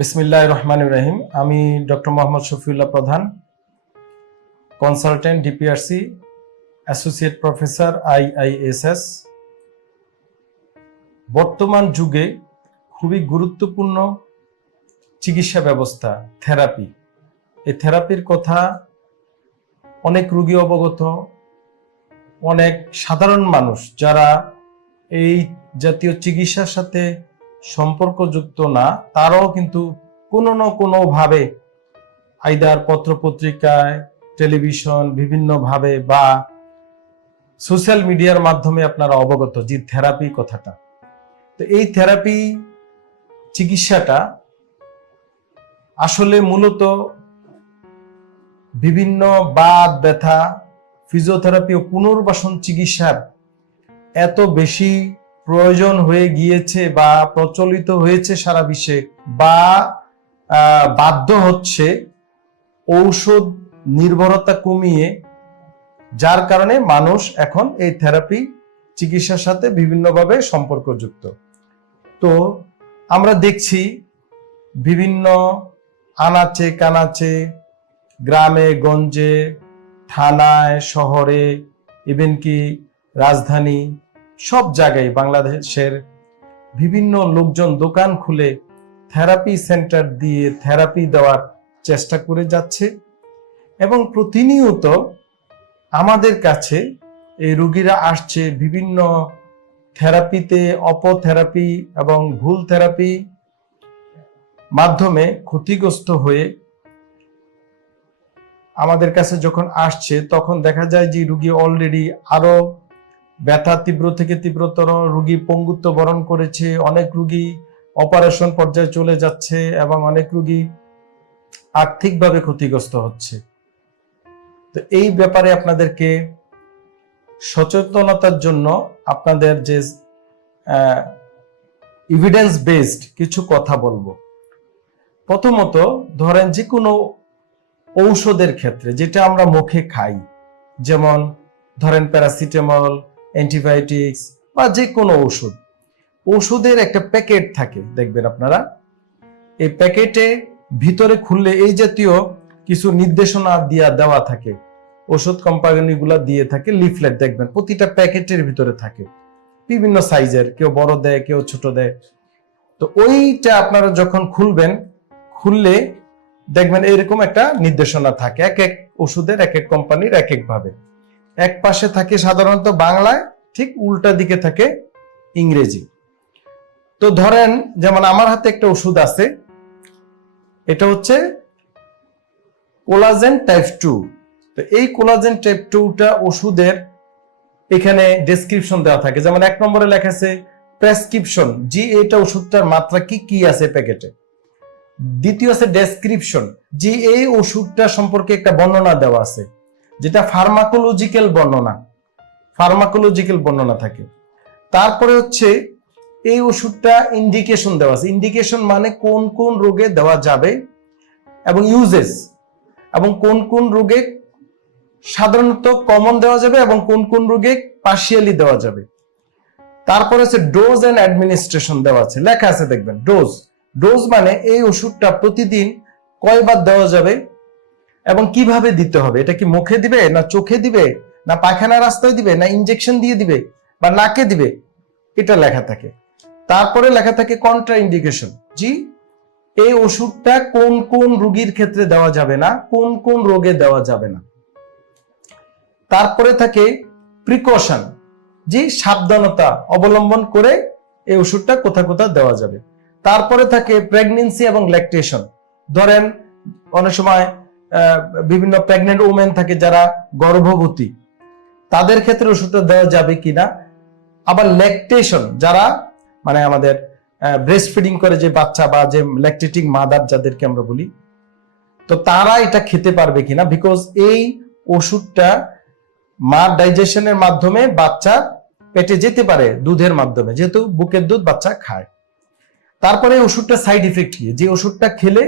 বিসমিল্লাহ রহমান রহিম। আমি ডক্টর মোহাম্মদ শফিউল্লাহ প্রধান, consultant, DPRC, associate professor, IISS. বর্তমান যুগে খুবই গুরুত্বপূর্ণ চিকিৎসা ব্যবস্থা, থেরাপি। এই থেরাপির কথা অনেক রোগী অবগত, অনেক সাধারণ মানুষ যারা এই জাতীয় চিকিৎসার সাথে সম্পর্কযুক্ত না, তারাও কিন্তু কোনো না কোনোভাবে আইদার পত্রপত্রিকায় টেলিভিশন বিভিন্নভাবে বা সোশ্যাল মিডিয়ার মাধ্যমে আপনারা অবগত যে থেরাপি কথাটা। তো এই থেরাপি চিকিৎসাটা আসলে মূলত বিভিন্ন বাদ ব্যথা ফিজিওথেরাপি ও পুনর্বাসন চিকিৎসার এত বেশি প্রয়োজন হয়ে গিয়েছে বা প্রচলিত হয়েছে সারা বিশ্বে বা বাধ্য হচ্ছে ঔষধ নির্ভরতা কমিয়ে, যার কারণে মানুষ এখন এই থেরাপি চিকিৎসার সাথে বিভিন্নভাবে সম্পর্কযুক্ত। তো আমরা দেখছি বিভিন্ন আনাচে কানাচে গ্রামে, গঞ্জে, থানায়, শহরে ইভেন কি রাজধানী সব জায়গায় বাংলাদেশের বিভিন্ন লোকজন দোকান খুলে থেরাপি সেন্টার দিয়ে থেরাপি দেওয়ার চেষ্টা করে যাচ্ছে এবং প্রতিনিয়ত আমাদের কাছে এই রোগীরা আসছে বিভিন্ন থেরাপিতে, অপথেরাপি এবং ভুল থেরাপি মাধ্যমে ক্ষতিগ্রস্ত হয়ে আমাদের কাছে যখন আসছে, তখন দেখা যায় যে রুগী অলরেডি আরও ব্যথা তীব্র থেকে তীব্রতর, রুগী পঙ্গুত্ব বরণ করেছে, অনেক রুগী অপারেশন পর্যায়ে চলে যাচ্ছে এবং অনেক রুগী আর্থিকভাবে ক্ষতিগ্রস্ত হচ্ছে। তো এই ব্যাপারে আপনাদেরকে সচেতনতার জন্য আপনাদের যে ইভিডেন্স বেসড কিছু কথা বলব। প্রথমত, ধরেন যে কোনো ঔষধের ক্ষেত্রে, যেটা আমরা মুখে খাই, যেমন ধরেন প্যারাসিটামল অ্যান্টিবায়োটিক্স বা যে কোনো ওষুধ। ওষুধের একটা প্যাকেট থাকে, দেখবেন আপনারা। এই প্যাকেটে ভিতরে খুললে এই জাতীয় কিছু নির্দেশনা দিয়া দেওয়া থাকে। ওষুধ কোম্পানিগুলা দিয়ে থাকে, লিফলেট দেখবেন, প্রতিটা প্যাকেটের ভিতরে থাকে। বিভিন্ন সাইজের, কেউ বড় দেয়, কেউ ছোট দেয়। তো ওইটা আপনারা যখন খুলবেন, খুললে দেখবেন এরকম একটা নির্দেশনা থাকে, এক এক ওষুধের এক এক কোম্পানির এক এক ভাবে। এক পাশে থাকে সাধারণত বাংলায়, ঠিক উল্টা দিকে থাকে ইংরেজি। তো ধরেন, যেমন আমার হাতে একটা ওষুধ আছে, এটা হচ্ছে কোলাজেন টাইপ টু তো এই কোলাজেন টাইপ টুটা ওষুধের এখানে ডেসক্রিপশন দেওয়া থাকে। যেমন এক নম্বরে লেখা আছে, প্রেসক্রিপশন জি এটা ওষুধটার মাত্রা কি কি আছে প্যাকেটে? দ্বিতীয় আছে, ডেসক্রিপশন জি, এই ওষুধটা সম্পর্কে একটা বর্ণনা দেওয়া আছে। যেটা ফার্মাকোলজিক্যাল বর্ণনা ফার্মাকোলজিক্যাল বর্ণনা থাকে। তারপরে হচ্ছে এই ওষুধটা ইন্ডিকেশন দেওয়া আছে। ইন্ডিকেশন মানে কোন কোন রোগে দেওয়া যাবে এবং ইউজেস এবং কোন কোন রোগে সাধারণত কমন দেওয়া যাবে এবং কোন কোন রোগে পার্শিয়ালি দেওয়া যাবে। তারপরে আছে ডোজ এন্ড অ্যাডমিনিস্ট্রেশন দেওয়া আছে। লেখা আছে দেখবেন ডোজ ডোজ মানে এই ওষুধটা প্রতিদিন কয়বার দেওয়া যাবে? এবং কীভাবে দিতে হবে? এটা কি মুখে দিবে না চোখে দিবে? না পায়খানা রাস্তায় দিবে? না ইনজেকশন দিয়ে দিবে? বা নাকে দিবে? এটা লেখা থাকে। তারপরে লেখা থাকে কন্ট্রা ইন্ডিকেশন জি? এই ওষুধটা কোন কোন রোগীর ক্ষেত্রে দেওয়া যাবে না? কোন কোন রোগে দেওয়া যাবে না? তারপরে থাকে প্রিকশন যে সাবধানতা অবলম্বন করে এই ওষুধটা কোথা কোথা দেওয়া যাবে। তারপরে থাকে প্রেগনেন্সি এবং ল্যাকটেশন ধরেন, অনেক সময় বিভিন্ন প্রেগনেন্ট ওমেন থাকে যারা গর্ভবতী, তাদের ক্ষেত্রে ওষুধটা দেওয়া যাবে কিনা? আবার ল্যাকটেশন যারা মানে আমাদের ব্রেস্ট ফিডিং করে যে বাচ্চা বা যে ল্যাকটেটিং মাদার যাদেরকে আমরা বলি, তো তারা এটা খেতে পারবে কিনা? বিকজ এই ওষুধটা মার ডাইজেশনের মাধ্যমে বাচ্চা পেটে যেতে পারে, দুধের মাধ্যমে, যেহেতু বুকের দুধ বাচ্চা খায়। তারপরে ওষুধটা সাইড ইফেক্ট কি? যে ওষুধটা খেলে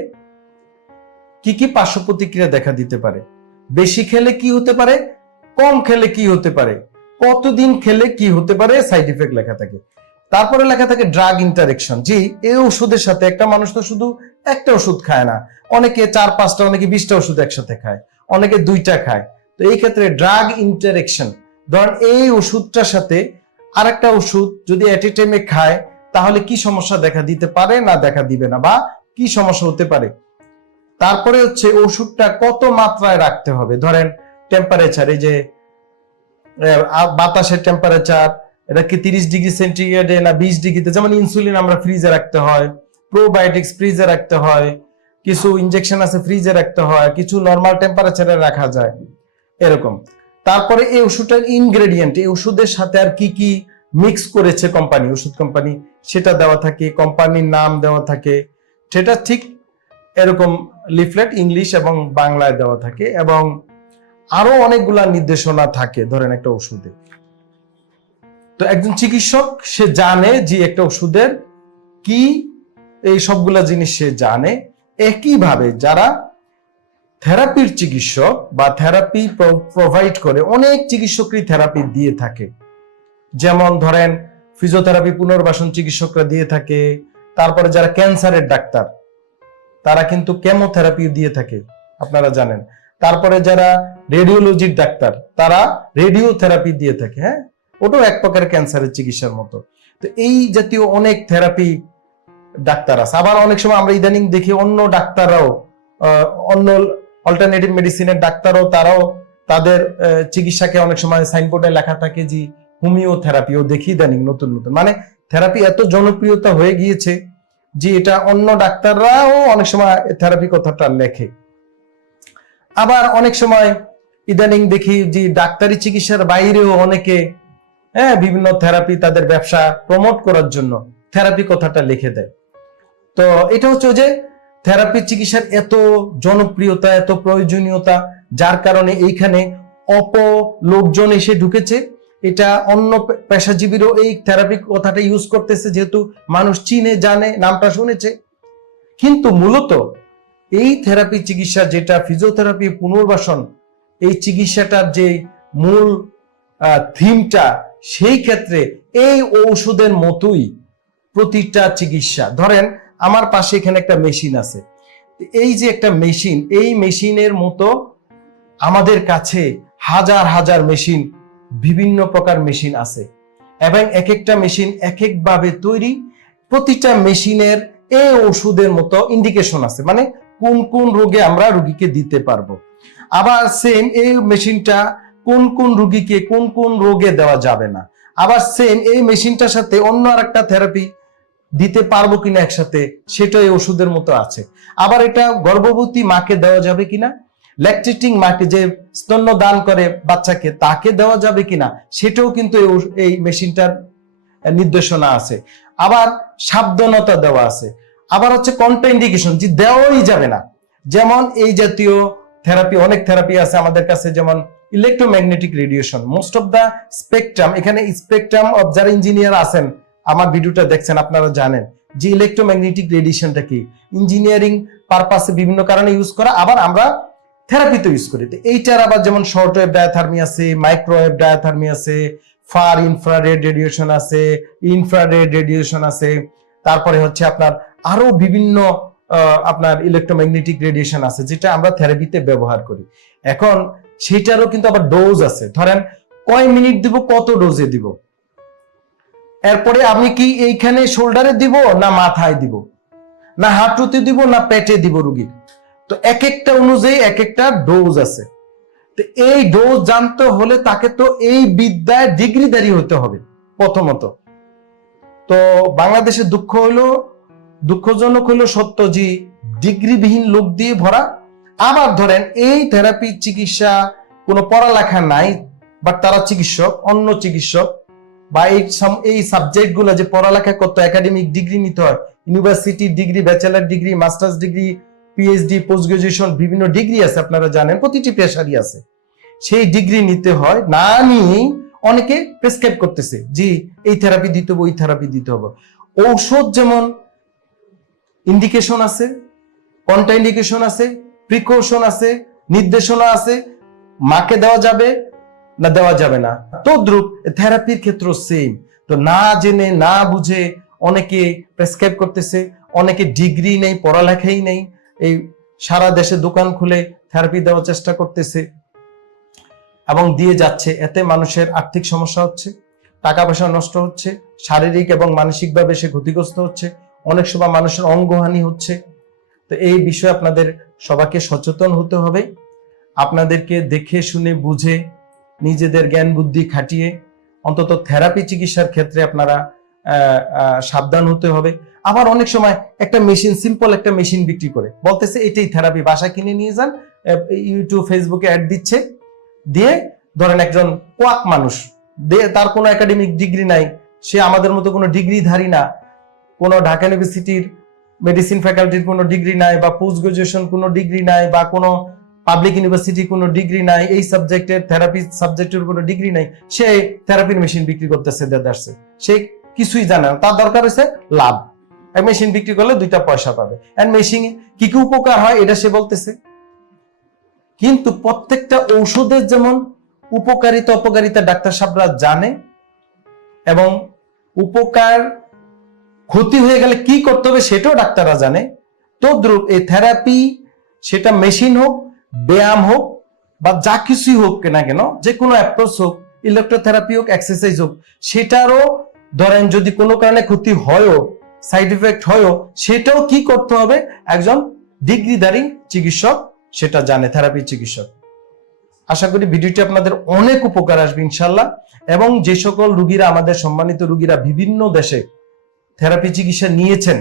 কি কি পার্শ্ব প্রতিক্রিয়া দেখা দিতে পারে? বেশি খেলে কি হতে পারে? কম খেলে কি হতে পারে? কতদিন খেলে কি হতে পারে? সাইড ইফেক্ট লেখা থাকে। তারপরে লেখা থাকে ড্রাগ ইন্টারেকশন জি, এই ওষুধের সাথে একটা মানুষ তো শুধু একটা ওষুধ খায় না। অনেকে চার, পাঁচটা, অনেকে বিশটা ওষুধ একসাথে খায়। অনেকে দুইটা খায়। তো এই ক্ষেত্রে ড্রাগ ইন্টারেকশন ধরেন এই ওষুধটার সাথে আরেকটা ওষুধ যদি এট এ টাইমে খায়, তাহলে কি সমস্যা দেখা দিতে পারে না দেখা দিবে না? বা কি সমস্যা হতে পারে? তারপরে হচ্ছে ওষুধটা কত মাত্রায় রাখতে হবে? ধরেন টেম্পারেচার এই যে বাতাসের টেম্পারেচার এটা কি তিরিশ ডিগ্রি সেন্টিগ্রেডে না বিশ ডিগ্রিতে? যেমন ইনসুলিন আমরা ফ্রিজে রাখতে হয় প্রোবায়োটিক্স ফ্রিজে রাখতে হয়, কিছু ইনজেকশন আছে ফ্রিজে রাখতে হয়, কিছু নর্মাল টেম্পারেচারে রাখা যায়, এরকম। তারপরে এই ওষুধটার ইনগ্রেডিয়েন্ট এই ওষুধের সাথে আর কি কি মিক্স করেছে কোম্পানি ওষুধ কোম্পানি সেটা দেওয়া থাকে কোম্পানির নাম দেওয়া থাকে, সেটা ঠিক এরকম লিফলেট ইংলিশ এবং বাংলায় দেওয়া থাকে এবং আরও অনেকগুলা নির্দেশনা থাকে, ধরেন একটা ওষুধে। তো একজন চিকিৎসক, সে জানে যে একটা ওষুধের কি, এই সবগুলা জিনিস সে জানে। একইভাবে যারা থেরাপির চিকিৎসক বা থেরাপি প্রোভাইড করে, অনেক চিকিৎসকই থেরাপি দিয়ে থাকে। যেমন ধরেন, ফিজিওথেরাপি পুনর্বাসন চিকিৎসকরা দিয়ে থাকে, তারপরে যারা ক্যান্সারের ডাক্তার তারা কিন্তু কেমোথেরাপি দিয়ে থাকে, আপনারা জানেন। তারপরে যারা রেডিওলজির ডাক্তার, তারা রেডিও থেরাপি দিয়ে থাকে হ্যাঁ? ওটাও এক প্রকার ক্যান্সারের চিকিৎসার মতো। তো এই জাতীয় অনেক থেরাপি ডাক্তার আছে। আবার অনেক সময় আমরা ইদানিং দেখি অন্য ডাক্তাররাও অন্য অল্টারনেটিভ মেডিসিনের ডাক্তারও তারাও তাদের চিকিৎসাকে অনেক সময় সাইনবোর্ডে লেখা থাকে যে হোমিওথেরাপিও দেখি ইদানিং নতুন নতুন। মানে থেরাপি এত জনপ্রিয়তা হয়ে গিয়েছে যে এটা অন্য ডাক্তাররাও অনেক সময় থেরাপি কথাটা লেখে। আবার অনেক সময় ইদানিং দেখি যে ডাক্তারি চিকিৎসার বাইরেও অনেকে হ্যাঁ বিভিন্ন থেরাপি তাদের ব্যবসা প্রমোট করার জন্য থেরাপি কথাটা লিখে দেয়। তো এটা হচ্ছে যে থেরাপি চিকিৎসার এত জনপ্রিয়তা, এত প্রয়োজনীয়তা, যার কারণে এইখানে অপ লোকজন এসে ঢুকেছে। এটা অন্য পেশাজীবীরও এই থেরাপি কথাটা ইউজ করতেছে, যেহেতু মানুষ চিনে, জানে, নামটা শুনেছে। কিন্তু মূলত এই থেরাপি চিকিৎসা যেটা ফিজিওথেরাপি পুনর্বাসন, এই চিকিৎসাটার যে মূল থিমটা সেই ক্ষেত্রে এই ঔষধের মতোই প্রতিটা চিকিৎসা। ধরেন, আমার পাশে এখানে একটা মেশিন আছে। এই যে একটা মেশিন এই মেশিনের মতো আমাদের কাছে হাজার হাজার মেশিন বিভিন্ন প্রকার মেশিন আছে। এবং এক একটা মেশিন এক একভাবে তৈরি। প্রতিটা মেশিনের এই ওষুধের মতো ইন্ডিকেশন আছে। মানে কোন কোন রোগে আমরা রোগীকে দিতে পারব। আবার সেম এই মেশিনটা কোন কোন রোগীকে কোন কোন রোগে দেওয়া যাবে না। আবার সেম এই মেশিনটার সাথে অন্য আর একটা থেরাপি দিতে পারব কিনা একসাথে সেটা এই ওষুধের মতো আছে। আবার এটা গর্ভবতী মাকে দেওয়া যাবে কিনা? ল্যাকটেটিং মাকে যে স্তন্য দান করে বাচ্চাকে, তাকে দেওয়া যাবে কিনা, সেটাও কিন্তু এই মেশিনটার নির্দেশনা আছে। আবার সাবধানতা দেওয়া আছে। আবার হচ্ছে কন্ট্রাইন্ডিকেশন যে দেওয়াই যাবে না। যেমন এই জাতীয় থেরাপি অনেক থেরাপি আছে আমাদের কাছে, যেমন electromagnetic radiation most of the spectrum এখানে স্পেকট্রাম অফ যারা ইঞ্জিনিয়ার আছেন, আমার ভিডিওটা দেখছেন, আপনারা জানেন যে ইলেকট্রোম্যাগনেটিক রেডিয়েশনটা কি? ইঞ্জিনিয়ারিং পারপাসে বিভিন্ন কারণে ইউজ করা। আবার আমরা থেরাপিতে ইউজ করি। তো এইটার আবার যেমন শর্ট ওয়েভ ডায়াথার্মি আছে মাইক্রোওয়েভ ডায়াথার্মি আছে ফার ইনফ্রারেড রেডিয়েশন আছে ইনফ্রারেড রেডিয়েশন আছে, তারপরে হচ্ছে আপনার আরও বিভিন্ন আপনার ইলেকট্রোম্যাগনেটিক রেডিয়েশন আছে, যেটা আমরা থেরাপিতে ব্যবহার করি। এখন সেটারও কিন্তু আবার ডোজ আছে। ধরেন কয় মিনিট দিব, কত ডোজে দিব? এরপরে আমি কি এইখানে শোল্ডারে দিব, না মাথায় দিব? না হাঁটুতে দিব, না পেটে দিব রুগীর? তো এক একটা অনুযায়ী এক একটা ডোজ আছে। তো এই ডোজ জানতে হলে তাকে তো এই বিদ্যায় ডিগ্রিদারি হতে হবে, প্রথমত। তো বাংলাদেশের দুঃখ হইল দুঃখজনক হইল সত্য যে ডিগ্রিবিহীন লোক দিয়ে ভরা। আবার ধরেন এই থেরাপি চিকিৎসা কোনো পড়ালেখা নাই বাট তারা চিকিৎসক, অন্য চিকিৎসক, বা এই এই সাবজেক্টগুলো যে পড়ালেখা করতে একাডেমিক ডিগ্রি নিতে হয় university degree bachelor degree masters degree PhD post graduation বিভিন্ন ডিগ্রি আছে, আপনারা জানেন, প্রতিটি পেশারই আছে। সেই ডিগ্রি নিতে হয়, না নিয়েই অনেকে প্রেসক্রাইব করতেছে, জি, এই থেরাপি দিতে হবে, ওই থেরাপি দিতে হবে। ঔষধ যেমন ইন্ডিকেশন আছে কন্টা ইন্ডিকেশন আছে প্রিকশন আছে, নির্দেশনা আছে, মাকে দেওয়া যাবে না দেওয়া যাবে না। তদ্রুপ থেরাপির ক্ষেত্র সেম তো না জেনে, না বুঝে অনেকে প্রেসক্রাইব করতেছে, অনেকে ডিগ্রি নেই, পড়ালেখাই নেই এই সারা দেশে দোকান খুলে থেরাপি দেওয়ার চেষ্টা করতেছে এবং দিয়ে যাচ্ছে। এতে মানুষের আর্থিক সমস্যা হচ্ছে, টাকা পয়সা নষ্ট হচ্ছে, শারীরিক এবং মানসিকভাবে সে ক্ষতিগ্রস্ত হচ্ছে, অনেক সময় মানুষের অঙ্গহানি হচ্ছে। তো এই বিষয়ে আপনাদের সবাইকে সচেতন হতে হবে, আপনাদেরকে দেখে শুনে বুঝে নিজেদের জ্ঞান বুদ্ধি খাটিয়ে অন্তত থেরাপি চিকিৎসার ক্ষেত্রে আপনারা সাবধান হতে হবে। আবার অনেক সময় একটা মেশিন সিম্পল একটা মেশিন বিক্রি করে। বলতেছে, এটাই থেরাপি বাসা কিনে নিয়ে যান ইউটিউব ফেসবুকে অ্যাড দিচ্ছে। দিয়ে ধরেন একজন কোয়াক মানুষ, দিয়ে তার কোনো একাডেমিক ডিগ্রি নাই, সে আমাদের মতো কোনো ডিগ্রিধারী না, কোনো ঢাকা ইউনিভার্সিটির মেডিসিন ফ্যাকাল্টির কোনো ডিগ্রি নাই, বা পোস্ট গ্রাজুয়েশন কোনো ডিগ্রি নাই, বা কোনো পাবলিক ইউনিভার্সিটি কোনো ডিগ্রি নাই, এই সাবজেক্টের থেরাপি সাবজেক্টের কোনো ডিগ্রি নাই, সে থেরাপির মেশিন বিক্রি করতেছে দেদারসে সে কিছুই জানে না। তার দরকার হচ্ছে লাভ। মেশিন বিক্রি করলে দুইটা পয়সা পাবে। এন্ড মেশিন কি কি উপকার হয় এটা সে বলতেছে। কিন্তু প্রত্যেকটা ঔষধের যেমন উপকারিতা, অপকারিতা ডাক্তার সাহেবরা জানে এবং উপকার ক্ষতি হয়ে গেলে কি করতে হবে সেটাও ডাক্তাররা জানে। তদ্রুপ এই থেরাপি সেটা মেশিন হোক, ব্যায়াম হোক বা যা কিছুই হোক না কেন, যে কোনো অ্যাপ্রোচ হোক ইলেকট্রোথেরাপি হোক এক্সারসাইজ হোক, সেটারও ধরেন যদি কোনো কারণে ক্ষতি হয়ও সাইড ইফেক্ট হয়ও, সেটাও কি করতে হবে? একজন ডিগ্রিধারী চিকিৎসক, সেটা জানে থেরাপি চিকিৎসক। আশা করি ভিডিওটি আপনাদের অনেক উপকার আসবে, ইনশাল্লাহ। এবং যে সকল রুগীরা, আমাদের সম্মানিত রুগীরা বিভিন্ন দেশে থেরাপি চিকিৎসা নিয়েছেন,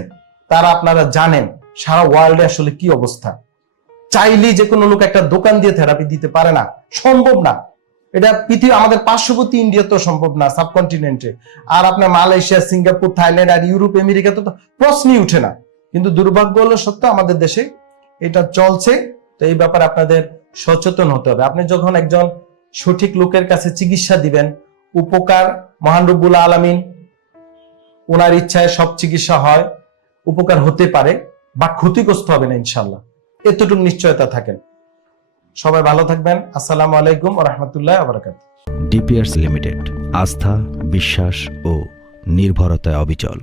তারা আপনারা জানেন সারা ওয়ার্ল্ডে আসলে কি অবস্থা। চাইলেই যে কোনো লোক একটা দোকান দিয়ে থেরাপি দিতে পারে না, সম্ভব না। এটা পৃথিবী, আমাদের পার্শ্ববর্তী ইন্ডিয়া তো সম্ভব না সাবকন্টিনেন্টে আর আপনার মালয়েশিয়া, সিঙ্গাপুর, থাইল্যান্ড আর ইউরোপ, আমেরিকা তো প্রশ্নই উঠে না। কিন্তু দুর্ভাগ্য হলো সত্য, আমাদের দেশে এটা চলছে। তো এই ব্যাপারে আপনাদের সচেতন হতে হবে। আপনি যখন একজন সঠিক লোকের কাছে চিকিৎসা দিবেন, উপকার, মহান রব্বুল আলমিন ওনার ইচ্ছায় সব চিকিৎসা হয়, উপকার হতে পারে বা ক্ষতিগ্রস্ত হবে না ইনশাল্লাহ এতটুকু নিশ্চয়তা থাকেন। সবাই ভালো থাকবেন। আসসালামু আলাইকুম রহমতুল্লাহ আবরকাত ডিপিআরস লিমিটেড আস্থা বিশ্বাস ও নির্ভরতায় অবিচল।